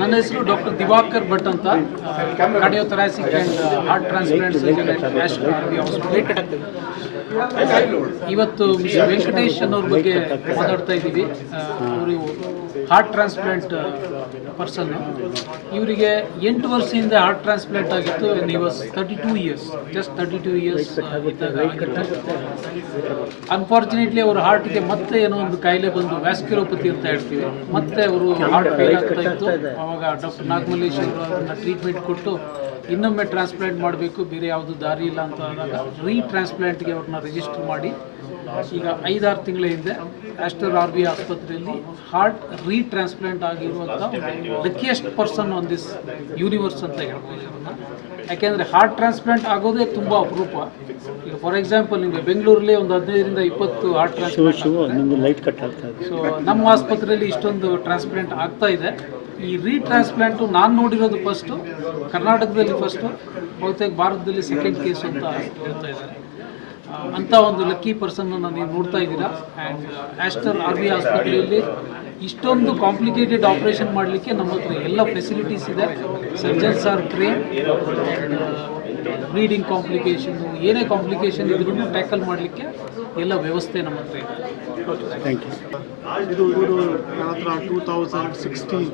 ನನ್ನ ಹೆಸರು ಡಾಕ್ಟರ್ ದಿವಾಕರ್ ಭಟ್ ಅಂತ. Cardiothoracic and heart transplant surgeon ಇವತ್ತು ಮಿಸ್ಟರ್ ವೆಂಕಟೇಶ್ ಅನ್ನೋರ ಬಗ್ಗೆ ಮಾತಾಡ್ತಾ ಇದ್ದೀವಿ. ಅವರು ಹಾರ್ಟ್ ಟ್ರಾನ್ಸ್ಪ್ಲಾಂಟ್ ಪರ್ಸನ್. ಇವರಿಗೆ ಎಂಟು ವರ್ಷದಿಂದ ಹಾರ್ಟ್ ಟ್ರಾನ್ಸ್ಪ್ಲಾಂಟ್ ಆಗಿತ್ತು ಆ್ಯಂಡ್ ಈ was thirty two years just thirty two years unfortunately ಅವ್ರ ಹಾರ್ಟ್ಗೆ ಮತ್ತೆ ಏನೋ ಒಂದು ಕಾಯಿಲೆ ಬಂದು ವ್ಯಾಸ್ಕ್ಯುಲೋಪತಿ ಅಂತ ಹೇಳ್ತೀವಿ. ಮತ್ತೆ ಅವರು ಹಾರ್ಟ್ ಫೇಲ್ ಆಗ್ತಾ ಇತ್ತು. ಅವಾಗ ಡಾಕ್ಟರ್ ನಾಗಮಲ್ಲೇಶ್ವರ ಅವರನ್ನ ಟ್ರೀಟ್ಮೆಂಟ್ ಕೊಟ್ಟು ಇನ್ನೊಮ್ಮೆ ಟ್ರಾನ್ಸ್ಪ್ಲಾಂಟ್ ಮಾಡಬೇಕು ಬೇರೆ ಯಾವುದು ದಾರಿ ಇಲ್ಲ ಅಂತ ಆದಾಗ ರೀ ಟ್ರಾನ್ಸ್ಪ್ಲಾಂಟ್ಗೆ ಅವ್ರನ್ನ ರಿಜಿಸ್ಟರ್ ಮಾಡಿ. ಈಗ ಐದಾರು ತಿಂಗಳ ಹಿಂದೆ ಆಸ್ಟರ್ ಆರ್ ಬಿ ಆಸ್ಪತ್ರೆಯಲ್ಲಿ ಹಾರ್ಟ್ ರೀ ಟ್ರಾನ್ಸ್ಪ್ಲಾಂಟ್ ಆಗಿರುವಂಥ luckiest person on this universe ಅಂತ ಹೇಳ್ಬೋದು ಯಾಕೆಂದರೆ ಹಾರ್ಟ್ ಟ್ರಾನ್ಸ್ಪ್ಲಾಂಟ್ ಆಗೋದೇ ತುಂಬ ಅಪರೂಪ. ಈಗ ಫಾರ್ ಎಕ್ಸಾಂಪಲ್ ನಿಮಗೆ ಬೆಂಗಳೂರಲ್ಲಿ ಒಂದು ಹದಿನೈದರಿಂದ ಇಪ್ಪತ್ತು ಹಾರ್ಟ್ ಟ್ರಾನ್ಸ್ಪ್ಲಾಂಟ್ ನಿಮ್ದು ಲೈಟ್ ಕಟ್ ಆಗ್ತಾ ಇದೆ. ಸೊ ನಮ್ಮ ಆಸ್ಪತ್ರೆಯಲ್ಲಿ ಇಷ್ಟೊಂದು ಟ್ರಾನ್ಸ್ಪ್ಲಾಂಟ್ ಆಗ್ತಾ ಇದೆ. ಈ ರೀ ಟ್ರಾನ್ಸ್ಪ್ಲಾಂಟು ನಾನು ನೋಡಿರೋದು ಫಸ್ಟು ಕರ್ನಾಟಕದಲ್ಲಿ ಫಸ್ಟು ಬಹುತೇಕ ಭಾರತದಲ್ಲಿ ಸೆಕೆಂಡ್ ಕೇಸ್ ಅಂತ ಹೇಳ್ತಾ ಇದ್ದಾರೆ. ಅಂಥ ಒಂದು ಲಕ್ಕಿ ಪರ್ಸನ್ನ ನೀವು ನೋಡ್ತಾ ಇದ್ದೀರಾ. ಆ್ಯಂಡ್ ಆಸ್ಟರ್ ಆರ್ ಬಿ ಆಸ್ಪತ್ರೆಯಲ್ಲಿ ಇಷ್ಟೊಂದು ಕಾಂಪ್ಲಿಕೇಟೆಡ್ ಆಪರೇಷನ್ ಮಾಡಲಿಕ್ಕೆ ನಮ್ಮ ಹತ್ರ ಎಲ್ಲ ಫೆಸಿಲಿಟೀಸ್ ಇದೆ. Surgeons are train bleeding complication ಏನೇ ಕಾಂಪ್ಲಿಕೇಶನ್ ಇದ್ರೂ ಟ್ಯಾಕಲ್ ಮಾಡಲಿಕ್ಕೆ ಎಲ್ಲ ವ್ಯವಸ್ಥೆ ನಮ್ಮ ಹತ್ರ ಇದೆ. ಥ್ಯಾಂಕ್ ಯು ಇದು ಇವರು ನನ್ನ ಹತ್ರ ಟೂ ತೌಸಂಡ್ ಸಿಕ್ಸ್ಟೀನ್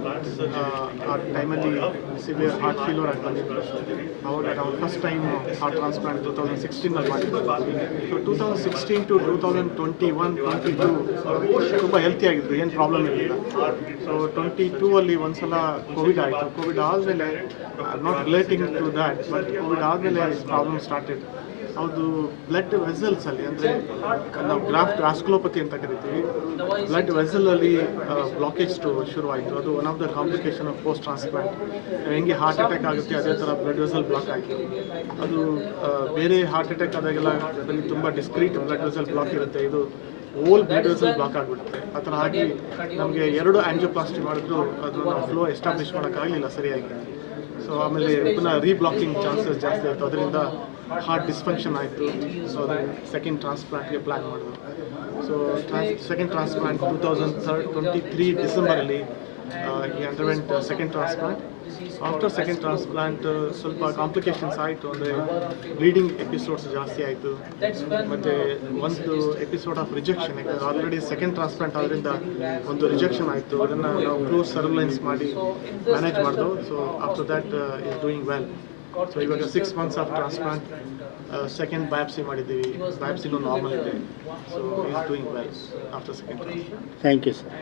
ಆ ಟೈಮಲ್ಲಿ ಸಿವಿಯರ್ ಹಾರ್ಟ್ ಫೇಲ್ಯೂರ್ ಆಗಿ ಬಂದಿದ್ದರು ಅವಾಗ ನಾವು first time heart transplant two thousand ಸಿಕ್ಸ್ಟೀನಲ್ಲಿ so two thousand sixteen to two thousand twenty one twenty two ತುಂಬ ಹೆಲ್ತಿ ಆಗಿದ್ರು, ಏನು ಪ್ರಾಬ್ಲಮ್ ಇರಲಿಲ್ಲ. ಸೊ ಟ್ವೆಂಟಿ ಟೂ ಅಲ್ಲಿ ಒಂದ್ಸಲ ಕೋವಿಡ್ ಆಯಿತು. ಕೋವಿಡ್ ಆದಮೇಲೆ not relating to that but covid ಆದಮೇಲೆ ಪ್ರಾಬ್ಲಮ್ ಸ್ಟಾರ್ಟೆಡ್ ಅದು ಬ್ಲಡ್ ವೆಸಲ್ಸ್ ಅಲ್ಲಿ ಅಂದರೆ, ನಾವು ಗ್ರಾಫ್ಟ್ ಆಸ್ಕ್ಲೋಪತಿ ಅಂತ ಕರಿತೀವಿ. ಬ್ಲಡ್ ವೆಸಲ್ ಅಲ್ಲಿ ಬ್ಲಾಕೇಜ್ ಶುರುವಾಯಿತು. ಅದು one of the complication of post transplant ಹೆಂಗೆ ಹಾರ್ಟ್ ಅಟ್ಯಾಕ್ ಆಗುತ್ತೆ, ಅದೇ ಥರ ಬ್ಲಡ್ ವೆಸಲ್ ಬ್ಲಾಕ್ ಆಯಿತು. ಅದು ಬೇರೆ ಹಾರ್ಟ್ ಅಟ್ಯಾಕ್ ಆದಾಗೆಲ್ಲ ಅದರಲ್ಲಿ ತುಂಬ ಡಿಸ್ಕ್ರೀಟ್ ಬ್ಲಡ್ ವೆಸಲ್ ಬ್ಲಾಕ್ ಇರುತ್ತೆ. ಇದು ಓಲ್ ಬ್ಲಡ್ ವೆಸಲ್ ಬ್ಲಾಕ್ ಆಗಿಬಿಡುತ್ತೆ. ಆ ಥರ ಆಗಿ ನಮಗೆ ಎರಡು ಆಂಜಿಯೋಪ್ಲಾಸ್ಟಿ ಮಾಡಿದ್ರು ಅದು ಫ್ಲೋ ಎಸ್ಟಾಬ್ಲಿಷ್ ಮಾಡೋಕ್ಕಾಗಲಿಲ್ಲ, ಸರಿಯಾಗಿ. ಸೊ ಆಮೇಲೆ ಪುನಃ ರೀಬ್ಲಾಕಿಂಗ್ ಚಾನ್ಸಸ್ ಜಾಸ್ತಿ ಆಯಿತು. ಅದರಿಂದ ಹಾರ್ಟ್ ಡಿಸ್ಫಂಕ್ಷನ್ ಆಯಿತು. ಸೊ ಅದು ಸೆಕೆಂಡ್ ಟ್ರಾನ್ಸ್ಪ್ಲಾಂಟ್ಗೆ ಪ್ಲ್ಯಾನ್ ಮಾಡಿದ್ರು so trans second transplant two thousand third twenty three ಡಿಸೆಂಬರಲ್ಲಿ ಈ underwent second transplant after second transplant ಸ್ವಲ್ಪ ಕಾಂಪ್ಲಿಕೇಶನ್ಸ್ ಆಯಿತು. ಅಂದರೆ ಬ್ಲೀಡಿಂಗ್ ಎಪಿಸೋಡ್ಸ್ ಜಾಸ್ತಿ ಆಯಿತು. ಮತ್ತು ಒಂದು ಎಪಿಸೋಡ್ ಆಫ್ ರಿಜೆಕ್ಷನ್ ಯಾಕಂದರೆ ಆಲ್ರೆಡಿ ಸೆಕೆಂಡ್ ಟ್ರಾನ್ಸ್ಪ್ಲಾಂಟ್ ಆದ್ದರಿಂದ ಒಂದು ರಿಜೆಕ್ಷನ್ ಆಯಿತು. ಅದನ್ನು ನಾವು ಕ್ಲೋಸ್ ಸರ್ವಲೆನ್ಸ್ ಮಾಡಿ ಮ್ಯಾನೇಜ್ ಮಾಡಿದೆವು so after that is doing well so ಇವಾಗ six months of transplant second biopsy ಮಾಡಿದ್ದೀವಿ. ಬಯಾಪ್ಸಿನೂ ನಾರ್ಮಲ್ ಇದೆ. So is doing well after second thank you sir